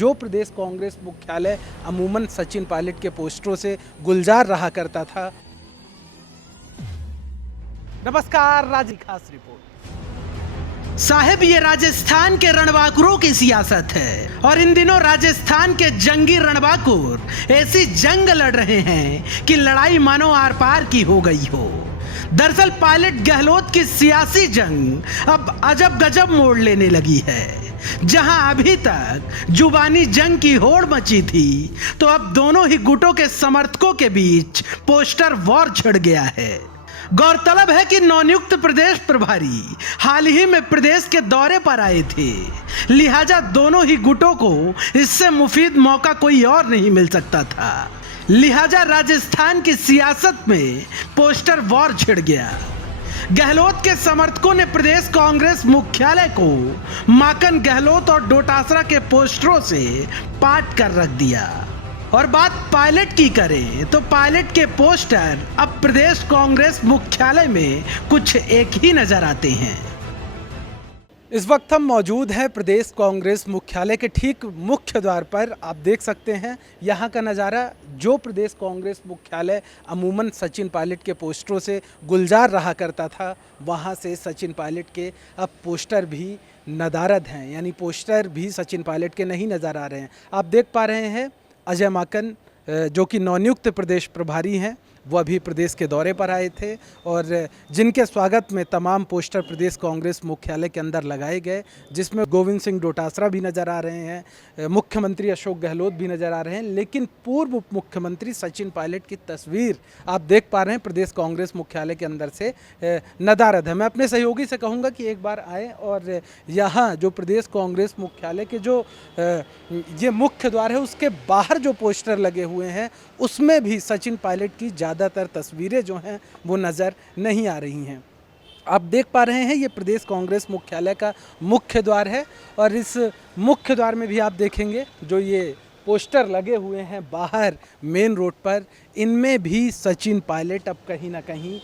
जो प्रदेश कांग्रेस मुख्यालय अमूमन सचिन पायलट के पोस्टरों से गुलजार रहा करता था। नमस्कार, राजी खास रिपोर्ट। साहब, ये राजस्थान के रणबांकुरों की सियासत है और इन दिनों राजस्थान के जंगी रणबांकुर ऐसी जंग लड़ रहे हैं कि लड़ाई मानो आर पार की हो गई हो। दरअसल पायलट गहलोत की सियासी जंग अब अजब गजब मोड़ लेने लगी है। जहां अभी तक जुबानी जंग की होड़ मची थी, तो अब दोनों ही गुटों के समर्थकों के बीच पोस्टर वॉर छिड़ गया है। गौरतलब है कि नवनियुक्त प्रदेश प्रभारी हाल ही में प्रदेश के दौरे पर आए थे, लिहाजा दोनों ही गुटों को इससे मुफीद मौका कोई और नहीं मिल सकता था। लिहाजा राजस्थान की सियासत में पोस्टर वॉर छिड़ गया। गहलोत के समर्थकों ने प्रदेश कांग्रेस मुख्यालय को माकन गहलोत और डोटासरा के पोस्टरों से पाट कर रख दिया। और बात पायलट की करें तो पायलट के पोस्टर अब प्रदेश कांग्रेस मुख्यालय में कुछ एक ही नजर आते हैं। इस वक्त हम मौजूद हैं प्रदेश कांग्रेस मुख्यालय के ठीक मुख्य द्वार पर। आप देख सकते हैं यहाँ का नज़ारा। जो प्रदेश कांग्रेस मुख्यालय अमूमन सचिन पायलट के पोस्टरों से गुलजार रहा करता था, वहाँ से सचिन पायलट के अब पोस्टर भी नदारद हैं, यानी पोस्टर भी सचिन पायलट के नहीं नज़र आ रहे हैं। आप देख पा रहे हैं अजय माकन, जो कि नवनियुक्त प्रदेश प्रभारी हैं, वो अभी प्रदेश के दौरे पर आए थे और जिनके स्वागत में तमाम पोस्टर प्रदेश कांग्रेस मुख्यालय के अंदर लगाए गए, जिसमें गोविंद सिंह डोटासरा भी नज़र आ रहे हैं, मुख्यमंत्री अशोक गहलोत भी नज़र आ रहे हैं, लेकिन पूर्व उप मुख्यमंत्री सचिन पायलट की तस्वीर आप देख पा रहे हैं प्रदेश कांग्रेस मुख्यालय के अंदर से नदारद है। मैं अपने सहयोगी से कहूँगा कि एक बार आए और यहाँ जो प्रदेश कांग्रेस मुख्यालय के जो ये मुख्य द्वार है, उसके बाहर जो पोस्टर लगे हुए हैं, उसमें भी सचिन पायलट की ज़्यादातर तस्वीरें जो हैं वो नज़र नहीं आ रही हैं। आप देख पा रहे हैं ये प्रदेश कांग्रेस मुख्यालय का मुख्य द्वार है और इस मुख्य द्वार में भी आप देखेंगे जो ये पोस्टर लगे हुए हैं बाहर मेन रोड पर, इनमें भी सचिन पायलट अब कहीं ना कहीं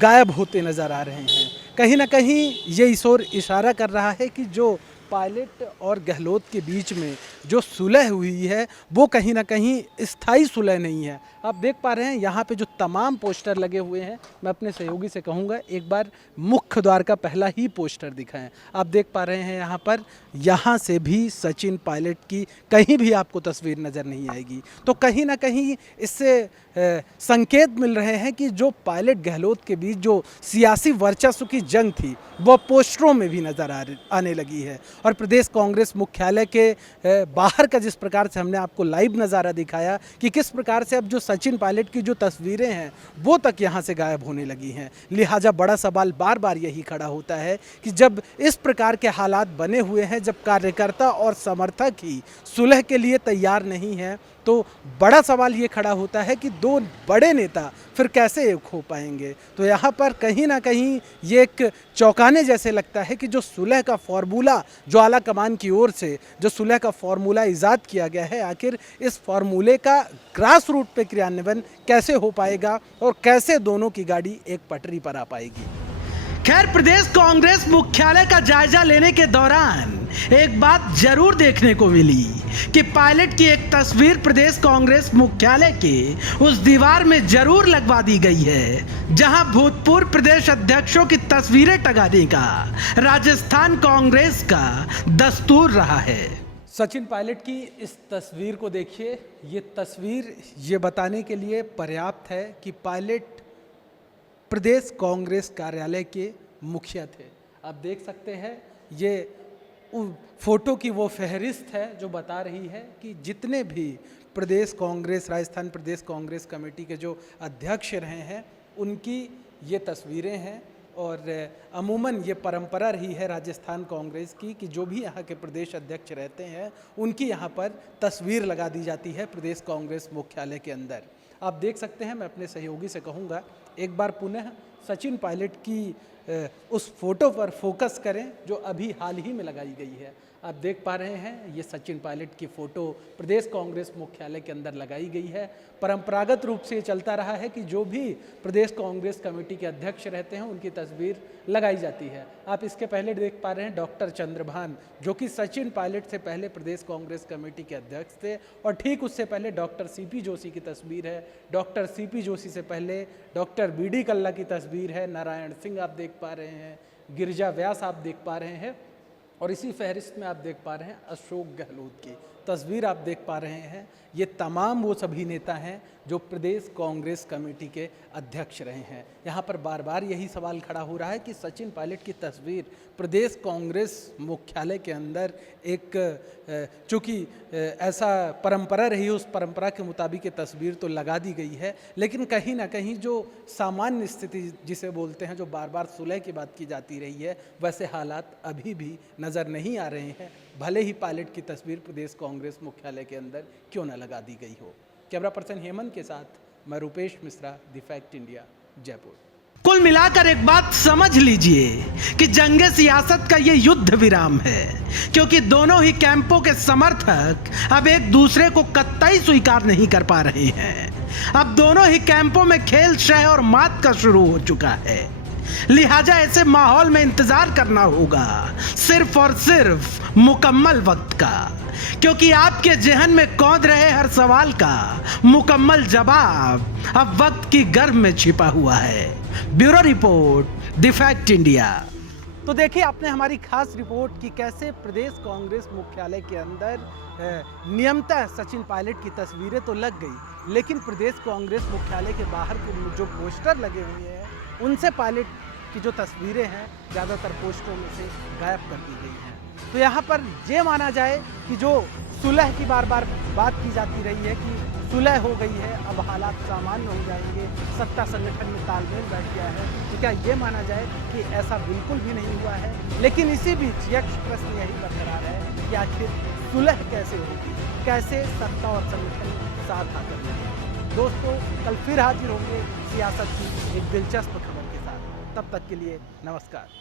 गायब होते नज़र आ रहे हैं। कहीं ना कहीं ये इस ओर इशारा कर रहा है कि जो पायलट और गहलोत के बीच में जो सुलह हुई है वो कहीं ना कहीं स्थायी सुलह नहीं है। आप देख पा रहे हैं यहाँ पे जो तमाम पोस्टर लगे हुए हैं, मैं अपने सहयोगी से कहूँगा एक बार मुख्य द्वार का पहला ही पोस्टर दिखाएं। आप देख पा रहे हैं यहाँ पर, यहाँ से भी सचिन पायलट की कहीं भी आपको तस्वीर नज़र नहीं आएगी। तो कहीं ना कहीं इससे संकेत मिल रहे हैं कि जो पायलट गहलोत के बीच जो सियासी वर्चस्व की जंग थी वो पोस्टरों में भी नज़र आने लगी है। और प्रदेश कांग्रेस मुख्यालय के बाहर का जिस प्रकार से हमने आपको लाइव नज़ारा दिखाया कि किस प्रकार से अब जो सचिन पायलट की जो तस्वीरें हैं वो तक यहाँ से गायब होने लगी हैं। लिहाजा बड़ा सवाल बार बार यही खड़ा होता है कि जब इस प्रकार के हालात बने हुए हैं, जब कार्यकर्ता और समर्थक ही सुलह के लिए तैयार नहीं हैं, तो बड़ा सवाल ये खड़ा होता है कि दो बड़े नेता फिर कैसे एक हो पाएंगे। तो यहाँ पर कहीं ना कहीं ये एक चौंकाने जैसे लगता है कि जो सुलह का फार्मूला जो आला कमान की ओर से जो सुलह का फार्मूला इजाद किया गया है, आखिर इस फार्मूले का ग्रास रूट पे क्रियान्वयन कैसे हो पाएगा और कैसे दोनों की गाड़ी एक पटरी पर आ पाएगी। खैर, प्रदेश कांग्रेस मुख्यालय का जायजा लेने के दौरान एक बात जरूर देखने को मिली कि पायलट की एक तस्वीर प्रदेश कांग्रेस मुख्यालय के उस दीवार में जरूर लगवा दी गई है जहां भूतपूर्व प्रदेश अध्यक्षों की तस्वीरें टंगाने का राजस्थान कांग्रेस का दस्तूर रहा है। सचिन पायलट की इस तस्वीर को देखिए। ये तस्वीर ये बताने के लिए पर्याप्त है कि पायलट प्रदेश कांग्रेस कार्यालय के मुखिया थे। आप देख सकते हैं ये फोटो की वो फहरिस्त है जो बता रही है कि जितने भी प्रदेश कांग्रेस, राजस्थान प्रदेश कांग्रेस कमेटी के जो अध्यक्ष रहे हैं उनकी ये तस्वीरें हैं। और अमूमन ये परंपरा रही है राजस्थान कांग्रेस की कि जो भी यहाँ के प्रदेश अध्यक्ष रहते हैं उनकी यहाँ पर तस्वीर लगा दी जाती है प्रदेश कांग्रेस मुख्यालय के अंदर। आप देख सकते हैं, मैं अपने सहयोगी से कहूँगा एक बार पुनः सचिन पायलट की उस फोटो पर फोकस करें जो अभी हाल ही में लगाई गई है। आप देख पा रहे हैं ये सचिन पायलट की फ़ोटो प्रदेश कांग्रेस मुख्यालय के अंदर लगाई गई है। परंपरागत रूप से ये चलता रहा है कि जो भी प्रदेश कांग्रेस कमेटी के अध्यक्ष रहते हैं उनकी तस्वीर लगाई जाती है। आप इसके पहले देख पा रहे हैं डॉक्टर चंद्रभान, जो कि सचिन पायलट से पहले प्रदेश कांग्रेस कमेटी के अध्यक्ष थे, और ठीक उससे पहले डॉक्टर सीपी जोशी की तस्वीर है। डॉक्टर सीपी जोशी से पहले डॉक्टर बीडी कल्ला की तस्वीर है। नारायण सिंह आप देख पा रहे हैं, गिरिजा व्यास आप देख पा रहे हैं, और इसी फहरिस्त में आप देख पा रहे हैं अशोक गहलोत की तस्वीर आप देख पा रहे हैं। ये तमाम वो सभी नेता हैं जो प्रदेश कांग्रेस कमेटी के अध्यक्ष रहे हैं। यहाँ पर बार बार यही सवाल खड़ा हो रहा है कि सचिन पायलट की तस्वीर प्रदेश कांग्रेस मुख्यालय के अंदर एक चूँकि ऐसा परंपरा रही है, उस परंपरा के मुताबिक ये तस्वीर तो लगा दी गई है, लेकिन कहीं ना कहीं जो सामान्य स्थिति जिसे बोलते हैं, जो बार बार सुलह की बात की जाती रही है, वैसे हालात अभी भी नज़र नहीं आ रहे हैं, भले ही पायलट की तस्वीर प्रदेश कांग्रेस मुख्यालय के अंदर क्यों न लगा दी गई हो। कैमरा पर्सन हेमंत के साथ मैं Rupesh Mishra, the fact India, Jaipur. कुल मिलाकर एक बात समझ लीजिए कि जंगे सियासत का ये युद्ध विराम है, क्योंकि दोनों ही कैंपों के समर्थक अब एक दूसरे को कतई स्वीकार नहीं कर पा रहे हैं। अब दोनों ही कैंपों में खेल शह और मात का शुरू हो चुका है। लिहाजा ऐसे माहौल में इंतजार करना होगा सिर्फ और सिर्फ मुकम्मल वक्त का, क्योंकि आपके जहन में कौंध रहे हर सवाल का मुकम्मल जवाब अब वक्त की गर्भ में छिपा हुआ है। Bureau report, the fact India. तो देखिए आपने हमारी खास रिपोर्ट की कैसे प्रदेश कांग्रेस मुख्यालय के अंदर नियमतः सचिन पायलट की तस्वीरें तो लग गई, लेकिन प्रदेश कांग्रेस मुख्यालय के बाहर के जो पोस्टर लगे हुए हैं उनसे पायलट की जो तस्वीरें हैं ज़्यादातर पोस्टरों में से गायब कर दी गई हैं। तो यहाँ पर ये माना जाए कि जो सुलह की बार बार बात की जाती रही है कि सुलह हो गई है, अब हालात सामान्य हो जाएंगे, सत्ता संगठन में तालमेल बैठ गया है, तो क्या ये माना जाए कि ऐसा बिल्कुल भी नहीं हुआ है। लेकिन इसी बीच यक्ष प्रश्न यही बरकरार है कि आखिर सुलह कैसे होगी, कैसे सत्ता और संगठन साथ आकर मिलेंगे। दोस्तों कल फिर हाजिर होंगे सियासत की एक दिलचस्प खबर के साथ, तब तक के लिए नमस्कार।